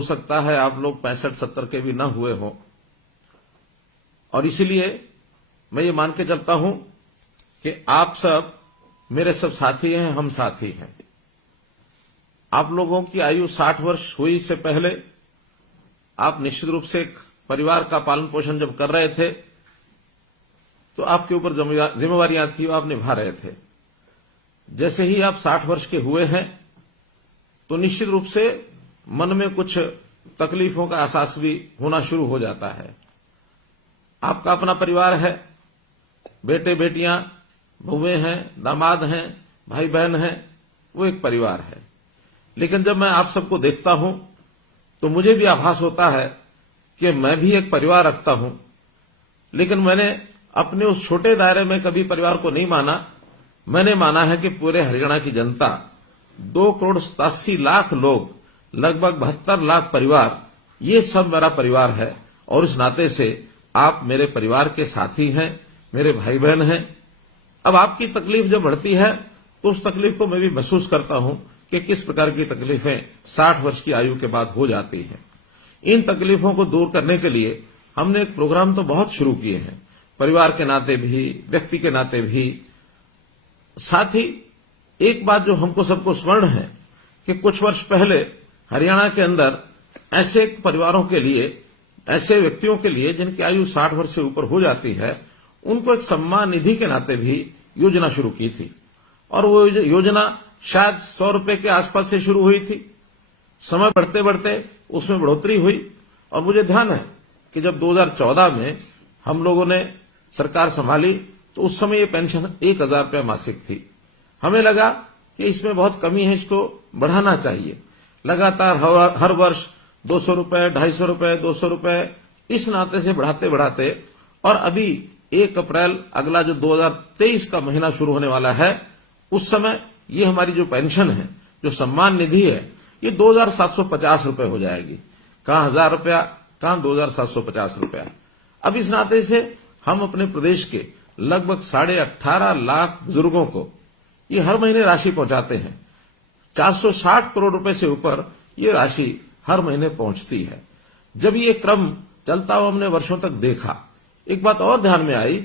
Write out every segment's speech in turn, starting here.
हो सकता है आप लोग 65-70 के भी ना हुए हों, और इसीलिए मैं ये मान के चलता हूं कि आप सब मेरे सब साथी हैं, हम साथी हैं। आप लोगों की आयु 60 वर्ष हुई से पहले आप निश्चित रूप से एक परिवार का पालन पोषण जब कर रहे थे तो आपके ऊपर जिम्मेवारियां थी, वो आप निभा रहे थे। जैसे ही आप 60 वर्ष के हुए हैं तो निश्चित रूप से मन में कुछ तकलीफों का एहसास भी होना शुरू हो जाता है। आपका अपना परिवार है, बेटे बेटियां, बहुएं हैं, दामाद हैं, भाई बहन हैं, वो एक परिवार है। लेकिन जब मैं आप सबको देखता हूं तो मुझे भी आभास होता है कि मैं भी एक परिवार रखता हूं, लेकिन मैंने अपने उस छोटे दायरे में कभी परिवार को नहीं माना। मैंने माना है कि पूरे हरियाणा की जनता, 2,87,00,000 लोग, लगभग 72 लाख परिवार, ये सब मेरा परिवार है। और इस नाते से आप मेरे परिवार के साथी हैं, मेरे भाई बहन हैं। अब आपकी तकलीफ जब बढ़ती है तो उस तकलीफ को मैं भी महसूस करता हूं कि किस प्रकार की तकलीफें 60 वर्ष की आयु के बाद हो जाती हैं। इन तकलीफों को दूर करने के लिए हमने एक प्रोग्राम तो बहुत शुरू किए हैं, परिवार के नाते भी, व्यक्ति के नाते भी। साथ ही एक बात जो हमको सबको स्मरण है कि कुछ वर्ष पहले हरियाणा के अंदर ऐसे परिवारों के लिए, ऐसे व्यक्तियों के लिए जिनकी आयु 60 वर्ष से ऊपर हो जाती है, उनको एक सम्मान निधि के नाते भी योजना शुरू की थी। और वो योजना शायद 100 रुपए के आसपास से शुरू हुई थी। समय बढ़ते बढ़ते उसमें बढ़ोतरी हुई और मुझे ध्यान है कि जब 2014 में हम लोगों ने सरकार संभाली तो उस समय ये पेंशन 1,000 रुपये मासिक थी। हमें लगा कि इसमें बहुत कमी है, इसको बढ़ाना चाहिए। लगातार हर वर्ष 200 रुपये, 250 रुपये, 200 रुपये, इस नाते से बढ़ाते बढ़ाते, और अभी 1 अप्रैल अगला जो 2023 का महीना शुरू होने वाला है, उस समय ये हमारी जो पेंशन है, जो सम्मान निधि है, ये 2,750 रुपये हो जाएगी। कहां 1,000 रुपया, कहां 2,750 रुपया। अब इस नाते से हम अपने प्रदेश के लगभग 18.5 लाख बुजुर्गों को ये हर महीने राशि पहुंचाते हैं। 460 करोड़ रुपए से ऊपर ये राशि हर महीने पहुंचती है। जब ये क्रम चलता हुआ हमने वर्षों तक देखा, एक बात और ध्यान में आई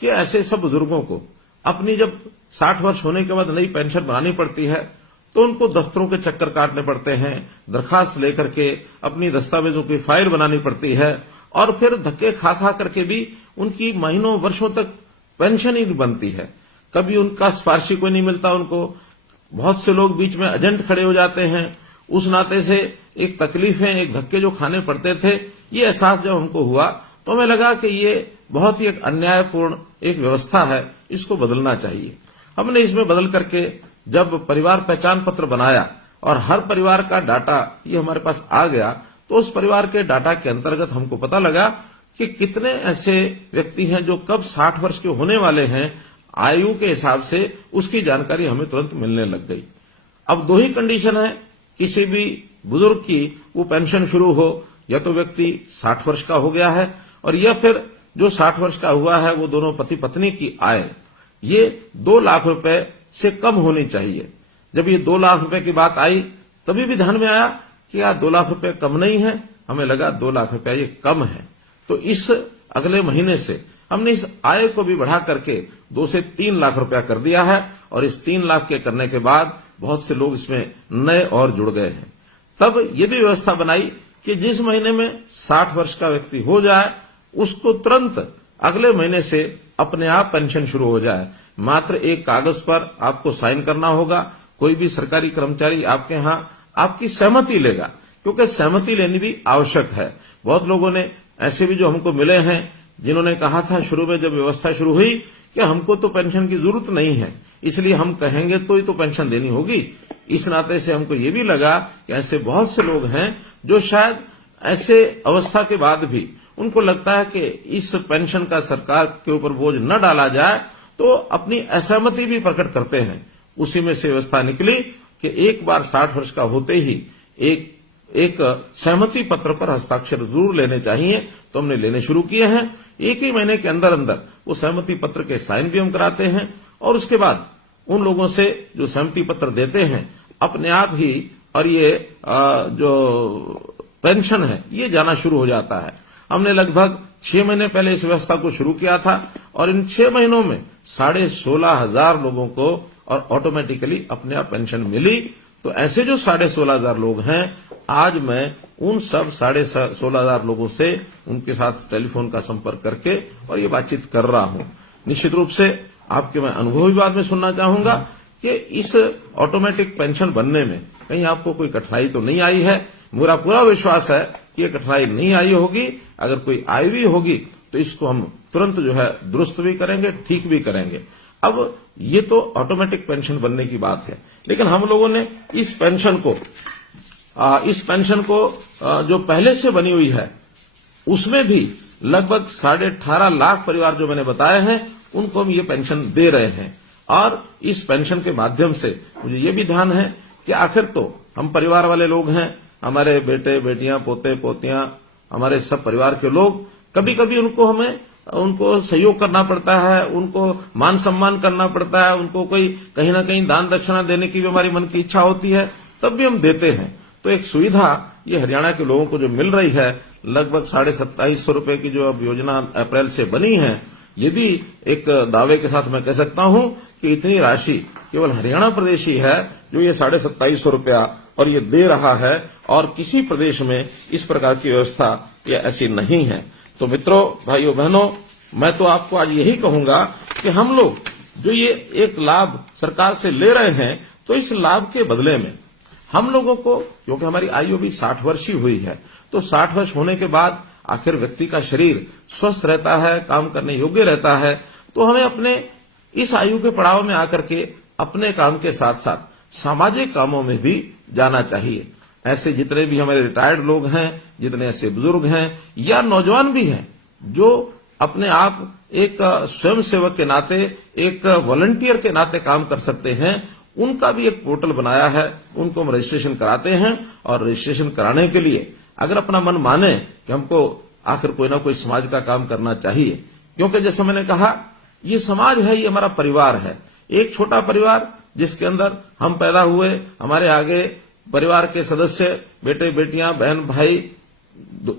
कि ऐसे सब बुजुर्गों को अपनी जब 60 वर्ष होने के बाद नई पेंशन बनानी पड़ती है तो उनको दफ्तरों के चक्कर काटने पड़ते हैं, दरखास्त लेकर के अपनी दस्तावेजों की फाइल बनानी पड़ती है, और फिर धक्के खा खा करके भी उनकी महीनों वर्षों तक पेंशन ही नहीं बनती है। कभी उनका सिफारिशी कोई नहीं मिलता उनको। बहुत से लोग बीच में एजेंट खड़े हो जाते हैं। उस नाते से एक तकलीफें, एक धक्के जो खाने पड़ते थे, ये एहसास जब हमको हुआ तो हमें लगा कि ये बहुत ही एक अन्यायपूर्ण एक व्यवस्था है, इसको बदलना चाहिए। हमने इसमें बदल करके जब परिवार पहचान पत्र बनाया और हर परिवार का डाटा ये हमारे पास आ गया, तो उस परिवार के डाटा के अंतर्गत हमको पता लगा कि कितने ऐसे व्यक्ति हैं जो कब 60 वर्ष के होने वाले हैं, आयु के हिसाब से उसकी जानकारी हमें तुरंत मिलने लग गई। अब 2 ही कंडीशन है किसी भी बुजुर्ग की वो पेंशन शुरू हो, या तो व्यक्ति 60 वर्ष का हो गया है, और या फिर जो 60 वर्ष का हुआ है वो दोनों पति पत्नी की आय ये 2 लाख रुपए से कम होनी चाहिए। जब ये 2 लाख रुपए की बात आई तभी भी ध्यान में आया कि यार 2 लाख रुपए कम नहीं है, हमें लगा 2 लाख रुपया ये कम है। तो इस अगले महीने से हमने इस आय को भी बढ़ा करके 2 से 3 लाख रुपया कर दिया है, और इस 3 लाख के करने के बाद बहुत से लोग इसमें नए और जुड़ गए हैं। तब ये भी व्यवस्था बनाई कि जिस महीने में 60 वर्ष का व्यक्ति हो जाए उसको तुरंत अगले महीने से अपने आप पेंशन शुरू हो जाए। मात्र एक कागज पर आपको साइन करना होगा। कोई भी सरकारी कर्मचारी आपके यहां आपकी सहमति लेगा, क्योंकि सहमति लेनी भी आवश्यक है। बहुत लोगों ने ऐसे भी जो हमको मिले हैं जिन्होंने कहा था शुरू में जब व्यवस्था शुरू हुई कि हमको तो पेंशन की जरूरत नहीं है, इसलिए हम कहेंगे तो ही तो पेंशन देनी होगी। इस नाते से हमको ये भी लगा कि ऐसे बहुत से लोग हैं जो शायद ऐसे अवस्था के बाद भी उनको लगता है कि इस पेंशन का सरकार के ऊपर बोझ न डाला जाए, तो अपनी असहमति भी प्रकट करते हैं। उसी में से व्यवस्था निकली कि एक बार 60 वर्ष का होते ही एक सहमति पत्र पर हस्ताक्षर जरूर लेने चाहिए। तो हमने लेने शुरू किए हैं। 1 ही महीने के अंदर अंदर वो सहमति पत्र के साइन भी हम कराते हैं, और उसके बाद उन लोगों से जो सहमति पत्र देते हैं अपने आप ही, और ये जो पेंशन है ये जाना शुरू हो जाता है। हमने लगभग 6 महीने पहले इस व्यवस्था को शुरू किया था और इन 6 महीनों में 16,500 लोगों को और ऑटोमेटिकली अपने आप पेंशन मिली। तो ऐसे जो 16,500 लोग हैं, आज मैं उन सब 16,500 लोगों से उनके साथ टेलीफोन का संपर्क करके और ये बातचीत कर रहा हूं। निश्चित रूप से आपके मैं अनुभव भी बाद में सुनना चाहूंगा कि इस ऑटोमेटिक पेंशन बनने में कहीं आपको कोई कठिनाई तो नहीं आई है। मेरा पूरा विश्वास है कि ये कठिनाई नहीं आई होगी। अगर कोई आई भी होगी तो इसको हम तुरंत जो है दुरुस्त भी करेंगे, ठीक भी करेंगे। अब ये तो ऑटोमेटिक पेंशन बनने की बात है, लेकिन हम लोगों ने इस पेंशन को जो पहले से बनी हुई है उसमें भी लगभग 18.5 लाख परिवार जो मैंने बताए हैं उनको हम ये पेंशन दे रहे हैं। और इस पेंशन के माध्यम से मुझे ये भी ध्यान है कि आखिर तो हम परिवार वाले लोग हैं, हमारे बेटे बेटियां पोते पोतियां हमारे सब परिवार के लोग, कभी कभी उनको सहयोग करना पड़ता है, उनको मान सम्मान करना पड़ता है, उनको कोई कहीं ना कहीं दान दक्षिणा देने की भी हमारी मन की इच्छा होती है, तब भी हम देते हैं। तो एक सुविधा ये हरियाणा के लोगों को जो मिल रही है, लगभग 27,500 रुपए की जो अब योजना अप्रैल से बनी है, ये भी एक दावे के साथ मैं कह सकता हूं कि इतनी राशि केवल हरियाणा प्रदेश ही है जो ये 27,500 रुपया और ये दे रहा है, और किसी प्रदेश में इस प्रकार की व्यवस्था ये ऐसी नहीं है। तो मित्रों, भाइयों बहनों, मैं तो आपको आज यही कहूंगा कि हम लोग जो ये एक लाभ सरकार से ले रहे हैं, तो इस लाभ के बदले में हम लोगों को, क्योंकि हमारी आयु भी 60 वर्ष ही हुई है, तो 60 वर्ष होने के बाद आखिर व्यक्ति का शरीर स्वस्थ रहता है, काम करने योग्य रहता है, तो हमें अपने इस आयु के पड़ाव में आकर के अपने काम के साथ साथ सामाजिक कामों में भी जाना चाहिए। ऐसे जितने भी हमारे रिटायर्ड लोग हैं, जितने ऐसे बुजुर्ग हैं या नौजवान भी हैं जो अपने आप एक स्वयंसेवक के नाते, एक वॉलंटियर के नाते काम कर सकते हैं, उनका भी एक पोर्टल बनाया है। उनको हम रजिस्ट्रेशन कराते हैं और रजिस्ट्रेशन कराने के लिए अगर अपना मन माने कि हमको आखिर कोई ना कोई समाज का काम करना चाहिए, क्योंकि जैसे मैंने कहा ये समाज है, ये हमारा परिवार है, एक छोटा परिवार जिसके अंदर हम पैदा हुए, हमारे आगे परिवार के सदस्य, बेटे बेटियां, बहन भाई,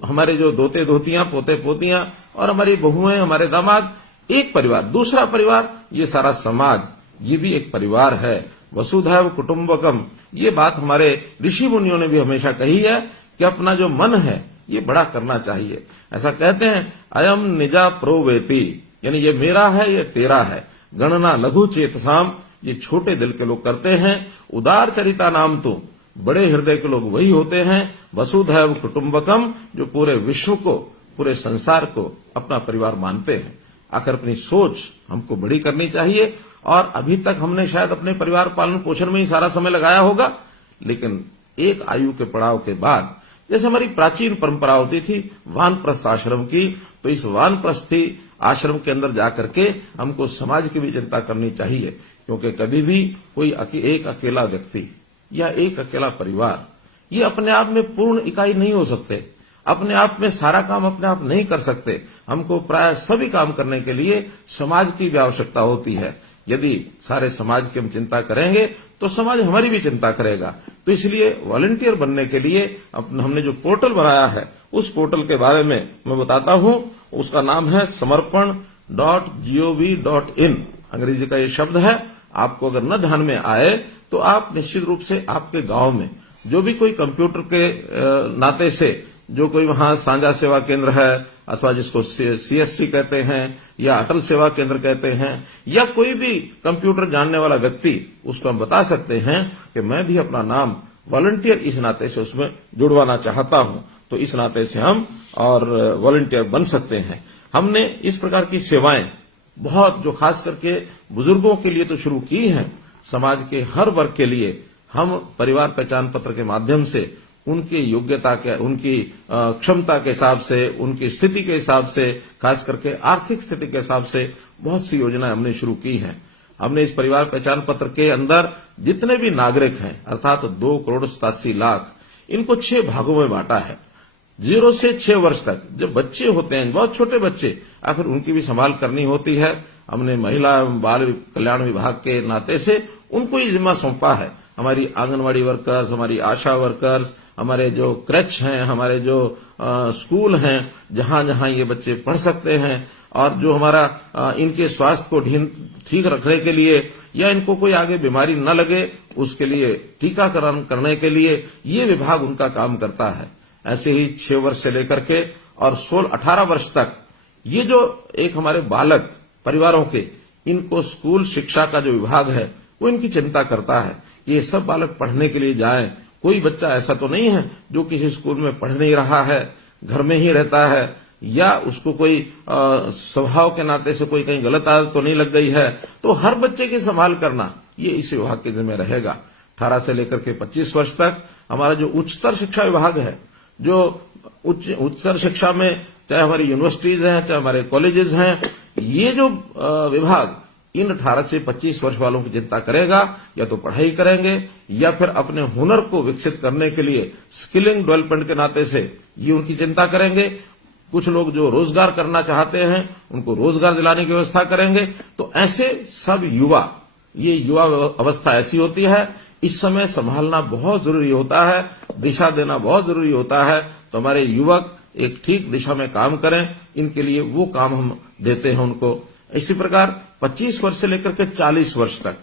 हमारे जो दोते दोतियां, पोते पोतियां और हमारी बहुएं, हमारे दामाद, एक परिवार। दूसरा परिवार ये सारा समाज, ये भी एक परिवार है। वसुधैव कुटुंबकम, ये बात हमारे ऋषि मुनियों ने भी हमेशा कही है कि अपना जो मन है ये बड़ा करना चाहिए। ऐसा कहते हैं, अयम निजा प्रोवेति, यानी ये मेरा है, ये तेरा है। गणना लघु चेतसाम, ये छोटे दिल के लोग करते हैं। उदार चरिता नाम तो, बड़े हृदय के लोग वही होते हैं। वसुधैव कुटुंबकम, जो पूरे विश्व को, पूरे संसार को अपना परिवार मानते हैं। आखिर अपनी सोच हमको बड़ी करनी चाहिए, और अभी तक हमने शायद अपने परिवार पालन पोषण में ही सारा समय लगाया होगा, लेकिन एक आयु के पड़ाव के बाद, जैसे हमारी प्राचीन परंपरा होती थी वानप्रस्थ आश्रम की, तो इस वानप्रस्थी आश्रम के अंदर जाकर के हमको समाज की भी चिंता करनी चाहिए, क्योंकि कभी भी कोई एक अकेला व्यक्ति या एक अकेला परिवार ये अपने आप में पूर्ण इकाई नहीं हो सकते, अपने आप में सारा काम अपने आप नहीं कर सकते। हमको प्राय सभी काम करने के लिए समाज की भी आवश्यकता होती है। यदि सारे समाज की हम चिंता करेंगे तो समाज हमारी भी चिंता करेगा। तो इसलिए वॉलंटियर बनने के लिए हमने जो पोर्टल बनाया है, उस पोर्टल के बारे में मैं बताता हूं। उसका नाम है samarpan.gov.in, अंग्रेजी का ये शब्द है। आपको अगर न ध्यान में आए तो आप निश्चित रूप से आपके गांव में जो भी कोई कंप्यूटर के नाते से जो कोई वहां साझा सेवा केंद्र है, अथवा जिसको सीएससी कहते हैं या अटल सेवा केंद्र कहते हैं, या कोई भी कंप्यूटर जानने वाला व्यक्ति, उसको हम बता सकते हैं कि मैं भी अपना नाम वॉलंटियर इस नाते से उसमें जुड़वाना चाहता हूं। तो इस नाते से हम और वॉलंटियर बन सकते हैं। हमने इस प्रकार की सेवाएं बहुत, जो खास करके बुजुर्गों के लिए तो शुरू की हैं, समाज के हर वर्ग के लिए हम परिवार पहचान पत्र के माध्यम से उनकी योग्यता के, उनकी क्षमता के हिसाब से, उनकी स्थिति के हिसाब से, खास करके आर्थिक स्थिति के हिसाब से बहुत सी योजनाएं हमने शुरू की हैं। हमने इस परिवार पहचान पत्र के अंदर जितने भी नागरिक हैं, अर्थात 2,87,00,000, इनको 6 भागों में बांटा है। 0 से 6 वर्ष तक जब बच्चे होते हैं, बहुत छोटे बच्चे, आखिर उनकी भी संभाल करनी होती है। हमने महिला एवं बाल कल्याण विभाग के नाते से उनको ये जिम्मा सौंपा है। हमारी आंगनवाड़ी वर्कर्स, हमारी आशा वर्कर्स, हमारे जो क्रैच हैं, हमारे जो स्कूल हैं, जहां जहां ये बच्चे पढ़ सकते हैं, और जो हमारा इनके स्वास्थ्य को ठीक रखने के लिए या इनको कोई आगे बीमारी न लगे उसके लिए टीकाकरण करने के लिए ये विभाग उनका काम करता है। ऐसे ही 6 वर्ष से लेकर के और 16-18 वर्ष तक ये जो एक हमारे बालक परिवारों के, इनको स्कूल शिक्षा का जो विभाग है वो इनकी चिंता करता है कि ये सब बालक पढ़ने के लिए जाएं। कोई बच्चा ऐसा तो नहीं है जो किसी स्कूल में पढ़ नहीं रहा है, घर में ही रहता है, या उसको कोई स्वभाव के नाते से कोई कहीं गलत आदत तो नहीं लग गई है। तो हर बच्चे की संभाल करना ये इस विभाग के जिम्मे रहेगा। 18 से लेकर के 25 वर्ष तक हमारा जो उच्चतर शिक्षा विभाग है, जो उच्चतर शिक्षा में चाहे हमारी यूनिवर्सिटीज हैं, चाहे हमारे कॉलेजेस हैं, ये जो विभाग इन 18 से 25 वर्ष वालों की चिंता करेगा। या तो पढ़ाई करेंगे या फिर अपने हुनर को विकसित करने के लिए स्किलिंग डेवलपमेंट के नाते से ये उनकी चिंता करेंगे। कुछ लोग जो रोजगार करना चाहते हैं उनको रोजगार दिलाने की व्यवस्था करेंगे। तो ऐसे सब युवा, ये युवा अवस्था ऐसी होती है, इस समय संभालना बहुत जरूरी होता है, दिशा देना बहुत जरूरी होता है। तो हमारे युवक एक ठीक दिशा में काम करें, इनके लिए वो काम हम देते हैं उनको। इसी प्रकार 25 वर्ष से लेकर के 40 वर्ष तक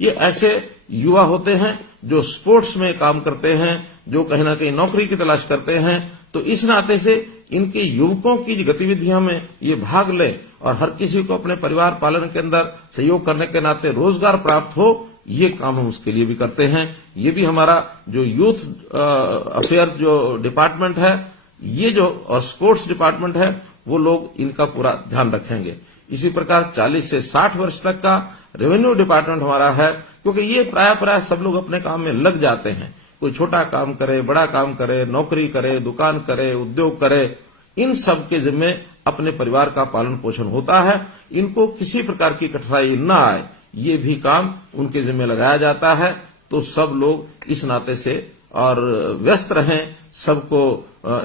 ये ऐसे युवा होते हैं जो स्पोर्ट्स में काम करते हैं, जो कहीं ना कहीं नौकरी की तलाश करते हैं। तो इस नाते से इनके युवकों की गतिविधियों में ये भाग लें और हर किसी को अपने परिवार पालन के अंदर सहयोग करने के नाते रोजगार प्राप्त हो, ये काम हम उसके लिए भी करते हैं। ये भी हमारा जो यूथ अफेयर्स जो डिपार्टमेंट है, ये जो और स्पोर्ट्स डिपार्टमेंट है, वो लोग इनका पूरा ध्यान रखेंगे। इसी प्रकार 40 से 60 वर्ष तक का रेवेन्यू डिपार्टमेंट हमारा है, क्योंकि ये प्राय सब लोग अपने काम में लग जाते हैं। कोई छोटा काम करे, बड़ा काम करे, नौकरी करे, दुकान करे, उद्योग करे, इन सब के जिम्मे अपने परिवार का पालन पोषण होता है। इनको किसी प्रकार की कठिनाई न आए, ये भी काम उनके जिम्मे लगाया जाता है। तो सब लोग इस नाते से और व्यस्त रहें, सबको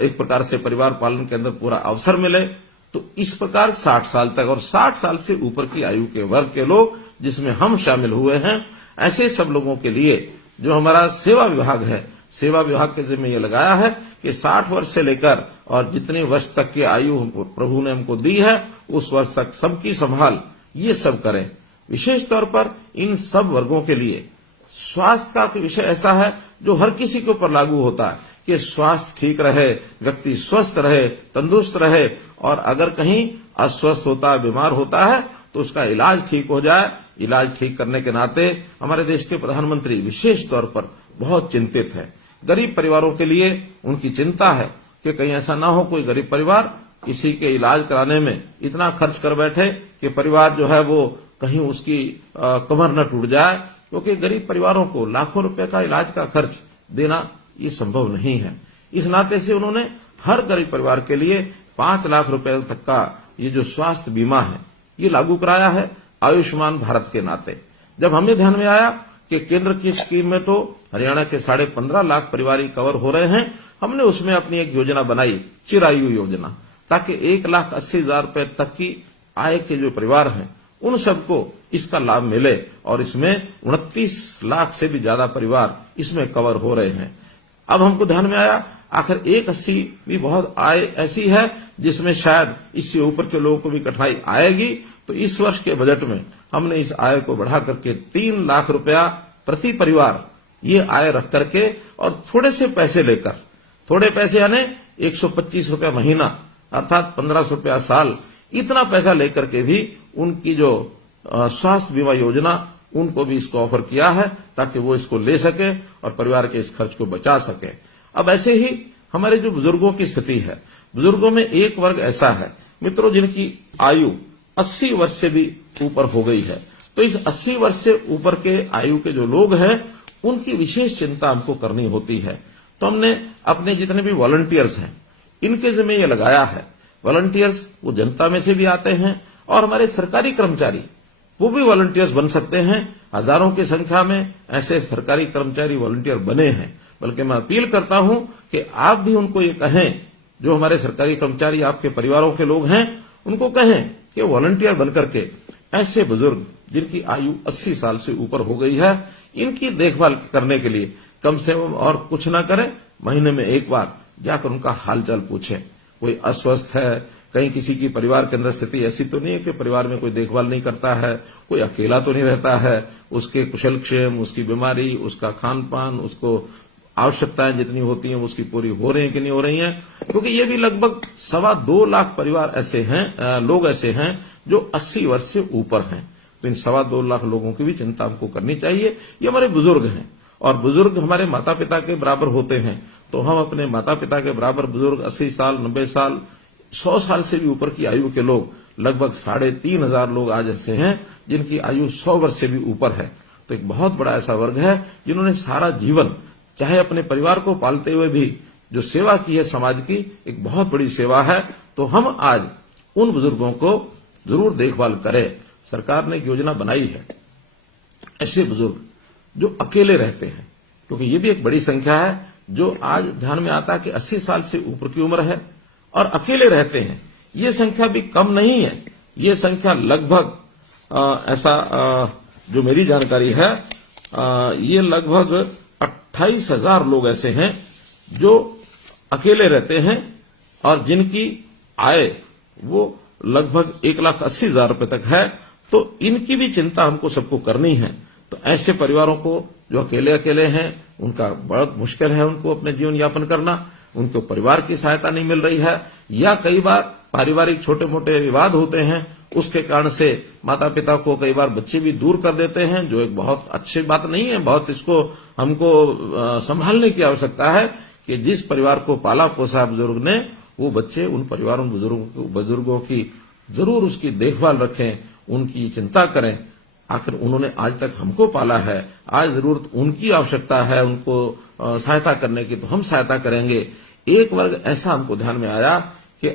एक प्रकार से परिवार पालन के अंदर पूरा अवसर मिले। तो इस प्रकार 60 साल तक और 60 साल से ऊपर की आयु के वर्ग के लोग, जिसमें हम शामिल हुए हैं, ऐसे सब लोगों के लिए जो हमारा सेवा विभाग है, सेवा विभाग के जिम्मे ये लगाया है कि 60 वर्ष से लेकर और जितने वर्ष तक की आयु प्रभु ने हमको दी है, उस वर्ष तक सबकी संभाल ये सब करें। विशेष तौर पर इन सब वर्गों के लिए स्वास्थ्य का विषय ऐसा है जो हर किसी के ऊपर लागू होता है कि स्वास्थ्य ठीक रहे, व्यक्ति स्वस्थ रहे, तंदुरुस्त रहे, और अगर कहीं अस्वस्थ होता है, बीमार होता है, तो उसका इलाज ठीक हो जाए। इलाज ठीक करने के नाते हमारे देश के प्रधानमंत्री विशेष तौर पर बहुत चिंतित है। गरीब परिवारों के लिए उनकी चिंता है कि कहीं ऐसा ना हो कोई गरीब परिवार किसी के इलाज कराने में इतना खर्च कर बैठे कि परिवार जो है वो कहीं उसकी कमर न टूट जाए, क्योंकि गरीब परिवारों को लाखों रुपए का इलाज का खर्च देना ये संभव नहीं है। इस नाते से उन्होंने हर गरीब परिवार के लिए 5 लाख रुपए तक का ये जो स्वास्थ्य बीमा है ये लागू कराया है आयुष्मान भारत के नाते। जब हमें ध्यान में आया कि केंद्र की स्कीम में तो हरियाणा के 15.5 लाख परिवार कवर हो रहे हैं, हमने उसमें अपनी एक योजना बनाई, चिरायु योजना, ताकि 1,80,000 रुपए तक की आय के जो परिवार हैं उन सबको इसका लाभ मिले। और इसमें 29 लाख से भी ज्यादा परिवार इसमें कवर हो रहे हैं। अब हमको ध्यान में आया आखिर 1,80 भी बहुत आय ऐसी है जिसमें शायद इससे ऊपर के लोगों को भी कठिनाई आएगी। तो इस वर्ष के बजट में हमने इस आय को बढ़ा करके 3 लाख रुपया प्रति परिवार ये आय रख करके और थोड़े से पैसे लेकर, थोड़े पैसे यानी 125 रुपया महीना अर्थात 1500 रुपया साल, इतना पैसा लेकर के भी उनकी जो स्वास्थ्य बीमा योजना उनको भी इसको ऑफर किया है ताकि वो इसको ले सके और परिवार के इस खर्च को बचा सके। अब ऐसे ही हमारे जो बुजुर्गों की स्थिति है, बुजुर्गों में एक वर्ग ऐसा है मित्रों जिनकी आयु 80 वर्ष से भी ऊपर हो गई है। तो इस 80 वर्ष से ऊपर के आयु के जो लोग हैं उनकी विशेष चिंता हमको करनी होती है। तो हमने अपने जितने भी वॉलंटियर्स हैं इनके जिम्मे ये लगाया है। वॉलंटियर्स वो जनता में से भी आते हैं और हमारे सरकारी कर्मचारी वो भी वॉलंटियर्स बन सकते हैं। हजारों की संख्या में ऐसे सरकारी कर्मचारी वॉलंटियर बने हैं। बल्कि मैं अपील करता हूं कि आप भी उनको ये कहें, जो हमारे सरकारी कर्मचारी आपके परिवारों के लोग हैं उनको कहें कि वॉलंटियर बनकर के ऐसे बुजुर्ग जिनकी आयु 80 साल से ऊपर हो गई है इनकी देखभाल करने के लिए कम से कम और कुछ ना करें महीने में एक बार जाकर उनका हालचाल पूछें। कोई अस्वस्थ है, कहीं किसी की परिवार के अंदर स्थिति ऐसी तो नहीं है कि परिवार में कोई देखभाल नहीं करता है, कोई अकेला तो नहीं रहता है, उसके कुशल क्षेम, उसकी बीमारी, उसका खान पान, उसको आवश्यकताएं जितनी होती हैं उसकी पूरी हो रही हैं कि नहीं हो रही हैं। क्योंकि ये भी लगभग 2.25 लाख परिवार ऐसे हैं, लोग ऐसे हैं जो 80 वर्ष से ऊपर हैं। तो इन 2.25 लाख लोगों की भी चिंता हमको करनी चाहिए। ये हमारे बुजुर्ग हैं और बुजुर्ग हमारे माता पिता के बराबर होते हैं, तो हम अपने माता पिता के बराबर बुजुर्ग 80 साल, 90 साल, 100 साल से भी ऊपर की आयु के लोग लगभग 3,500 लोग आज ऐसे हैं जिनकी आयु 100 वर्ष से भी ऊपर है। तो एक बहुत बड़ा ऐसा वर्ग है जिन्होंने सारा जीवन, चाहे अपने परिवार को पालते हुए भी जो सेवा की है समाज की, एक बहुत बड़ी सेवा है। तो हम आज उन बुजुर्गों को जरूर देखभाल करें। सरकार ने एक योजना बनाई है ऐसे बुजुर्ग जो अकेले रहते हैं, क्योंकि ये भी एक बड़ी संख्या है जो आज ध्यान में आता है कि 80 साल से ऊपर की उम्र है और अकेले रहते हैं। ये संख्या भी कम नहीं है। ये संख्या लगभग जो मेरी जानकारी है, ये लगभग 28,000 लोग ऐसे हैं जो अकेले रहते हैं और जिनकी आय वो लगभग 1,80,000 रुपए तक है। तो इनकी भी चिंता हमको सबको करनी है। तो ऐसे परिवारों को जो अकेले अकेले हैं, उनका बहुत मुश्किल है उनको अपने जीवन यापन करना, उनको परिवार की सहायता नहीं मिल रही है, या कई बार पारिवारिक छोटे मोटे विवाद होते हैं, उसके कारण से माता पिता को कई बार बच्चे भी दूर कर देते हैं, जो एक बहुत अच्छी बात नहीं है। बहुत इसको हमको संभालने की आवश्यकता है कि जिस परिवार को पाला पोसा बुजुर्ग ने, वो बच्चे उन परिवारों बुजुर्गों की जरूर उसकी देखभाल रखें, उनकी चिंता करें। आखिर उन्होंने आज तक हमको पाला है, आज जरूरत उनकी आवश्यकता है उनको सहायता करने की, तो हम सहायता करेंगे। एक वर्ग ऐसा हमको ध्यान में आया कि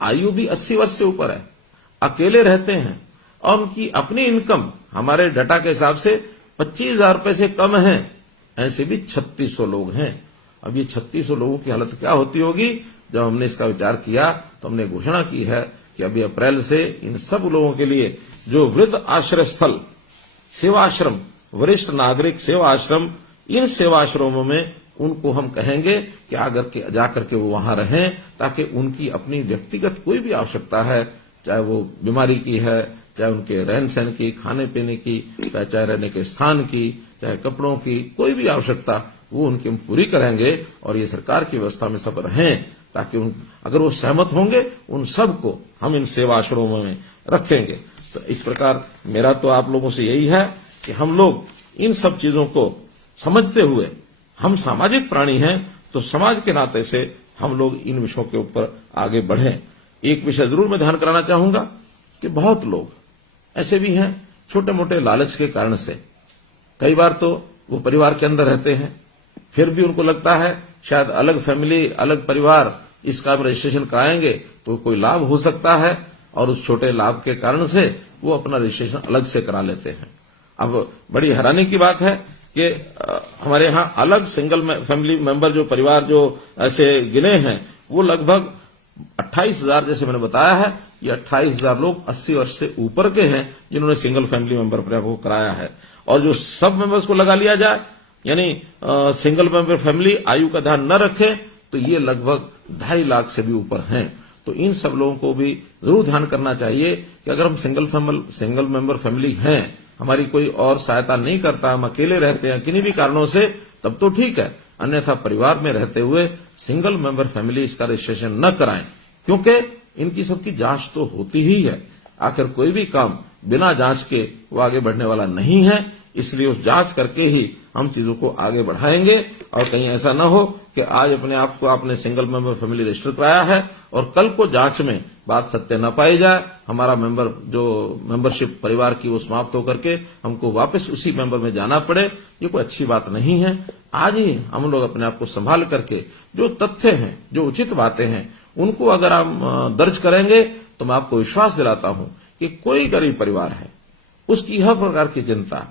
आयु भी 80 वर्ष से ऊपर है, अकेले रहते हैं और उनकी अपनी इनकम हमारे डाटा के हिसाब से 25,000 रुपए से कम है। ऐसे भी 3600 लोग हैं। अब ये 3600 लोगों की हालत क्या होती होगी? जब हमने इसका विचार किया तो हमने घोषणा की है कि अभी अप्रैल से इन सब लोगों के लिए जो वृद्ध आश्रय स्थल, सेवाश्रम, वरिष्ठ नागरिक सेवा आश्रम, इन सेवा आश्रमों में उनको हम कहेंगे कि जाकर के वो वहां रहें, ताकि उनकी अपनी व्यक्तिगत कोई भी आवश्यकता है, चाहे वो बीमारी की है, चाहे उनके रहन सहन की, खाने पीने की, चाहे रहने के स्थान की, चाहे कपड़ों की, कोई भी आवश्यकता वो उनकी हम पूरी करेंगे। और ये सरकार की व्यवस्था में सब रहें, ताकि अगर वो सहमत होंगे उन सबको हम इन सेवा आश्रमों में रखेंगे। तो इस प्रकार मेरा तो आप लोगों से यही है कि हम लोग इन सब चीजों को समझते हुए, हम सामाजिक प्राणी हैं, तो समाज के नाते से हम लोग इन विषयों के ऊपर आगे बढ़ें। एक विषय जरूर मैं ध्यान कराना चाहूंगा कि बहुत लोग ऐसे भी हैं छोटे मोटे लालच के कारण से, कई बार तो वो परिवार के अंदर रहते हैं, फिर भी उनको लगता है शायद अलग फैमिली, अलग परिवार, इसका रजिस्ट्रेशन कराएंगे तो कोई लाभ हो सकता है, और उस छोटे लाभ के कारण से वो अपना रजिस्ट्रेशन अलग से करा लेते हैं। अब बड़ी हैरानी की बात है कि हमारे यहाँ अलग सिंगल फैमिली मेंबर जो परिवार जो ऐसे गिने हैं, वो लगभग 28,000, जैसे मैंने बताया है, ये 28,000 लोग 80 वर्ष से ऊपर के हैं जिन्होंने सिंगल फैमिली मेंबर अपने को कराया है। और जो सब मेंबर्स को लगा लिया जाए, यानी सिंगल मेंबर फैमिली आयु का ध्यान न रखे, तो ये लगभग 2.5 लाख से भी ऊपर हैं। तो इन सब लोगों को भी जरूर ध्यान करना चाहिए कि अगर हम सिंगल मेंबर फैमिली हैं, हमारी कोई और सहायता नहीं करता, हम अकेले रहते हैं किन्हीं भी कारणों से, तब तो ठीक है। अन्यथा परिवार में रहते हुए सिंगल मेंबर फैमिली इसका रजिस्ट्रेशन न कराएं, क्योंकि इनकी सबकी जांच तो होती ही है। आखिर कोई भी काम बिना जांच के वो आगे बढ़ने वाला नहीं है, इसलिए उस जांच करके ही हम चीजों को आगे बढ़ाएंगे। और कहीं ऐसा न हो कि आज अपने आप को आपने सिंगल मेंबर फैमिली रजिस्टर कराया है और कल को जांच में बात सत्य न पाई जाए, हमारा मेंबरशिप परिवार की वो समाप्त होकर के हमको वापस उसी मेंबर में जाना पड़े। ये कोई अच्छी बात नहीं है। आज ही हम लोग अपने आप को संभाल करके जो तथ्य हैं, जो उचित बातें हैं, उनको अगर हम दर्ज करेंगे तो मैं आपको विश्वास दिलाता हूं कि कोई गरीब परिवार है, उसकी हर प्रकार की चिंता,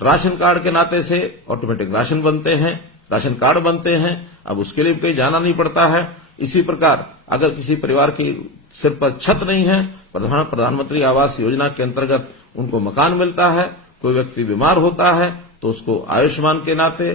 राशन कार्ड के नाते से ऑटोमेटिक राशन बनते हैं, राशन कार्ड बनते हैं, अब उसके लिए कहीं जाना नहीं पड़ता है। इसी प्रकार अगर किसी परिवार की सिर पर छत नहीं है, प्रधानमंत्री आवास योजना के अंतर्गत उनको मकान मिलता है। कोई व्यक्ति बीमार होता है तो उसको आयुष्मान के नाते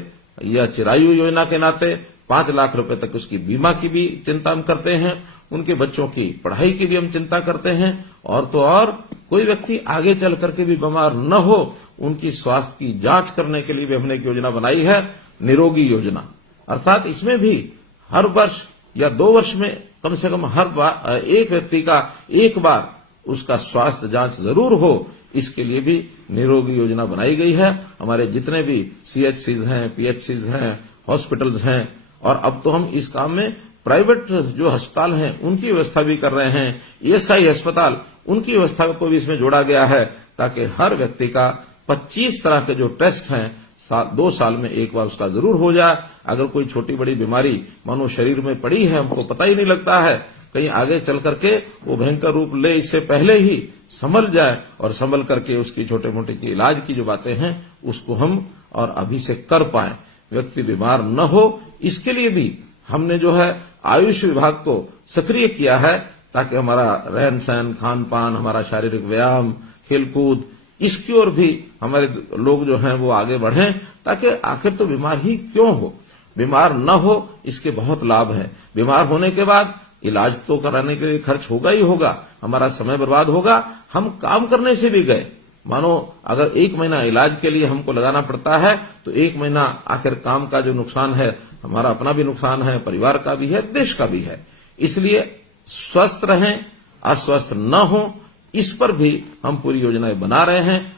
या चिरायु योजना के नाते 5 लाख रुपए तक उसकी बीमा की भी चिंता हम करते हैं, उनके बच्चों की पढ़ाई की भी हम चिंता करते हैं, और तो और कोई व्यक्ति आगे चल करके भी बीमार न हो, उनकी स्वास्थ्य की जांच करने के लिए भी हमने एक योजना बनाई है, निरोगी योजना। अर्थात इसमें भी हर वर्ष या 2 वर्ष में कम से कम हर बार एक व्यक्ति का एक बार उसका स्वास्थ्य जांच जरूर हो, इसके लिए भी निरोगी योजना बनाई गई है। हमारे जितने भी सीएचसीज हैं, पीएचसीज हैं, हॉस्पिटल्स हैं, और अब तो हम इस काम में प्राइवेट जो अस्पताल हैं उनकी व्यवस्था भी कर रहे हैं, ईएसआई अस्पताल उनकी व्यवस्था को भी इसमें जोड़ा गया है, ताकि हर व्यक्ति का 25 तरह के जो टेस्ट हैं 2 साल में एक बार उसका जरूर हो जाए। अगर कोई छोटी बड़ी बीमारी मानो शरीर में पड़ी है, हमको पता ही नहीं लगता है, कहीं आगे चल करके वो भयंकर रूप ले, इससे पहले ही संभल जाए, और संभल करके उसकी छोटे मोटे की इलाज की जो बातें हैं उसको हम और अभी से कर पाए, व्यक्ति बीमार न हो, इसके लिए भी हमने जो है आयुष विभाग को सक्रिय किया है, ताकि हमारा रहन सहन, खान पान, हमारा शारीरिक व्यायाम, खेलकूद, इसकी ओर भी हमारे लोग जो हैं वो आगे बढ़ें, ताकि आखिर तो बीमार ही क्यों हो, बीमार न हो, इसके बहुत लाभ हैं। बीमार होने के बाद इलाज तो कराने के लिए खर्च होगा ही होगा, हमारा समय बर्बाद होगा, हम काम करने से भी गए। मानो अगर 1 महीना इलाज के लिए हमको लगाना पड़ता है, तो 1 महीना आखिर काम का जो नुकसान है, हमारा अपना भी नुकसान है, परिवार का भी है, देश का भी है। इसलिए स्वस्थ रहें, अस्वस्थ न हो, इस पर भी हम पूरी योजनाएं बना रहे हैं।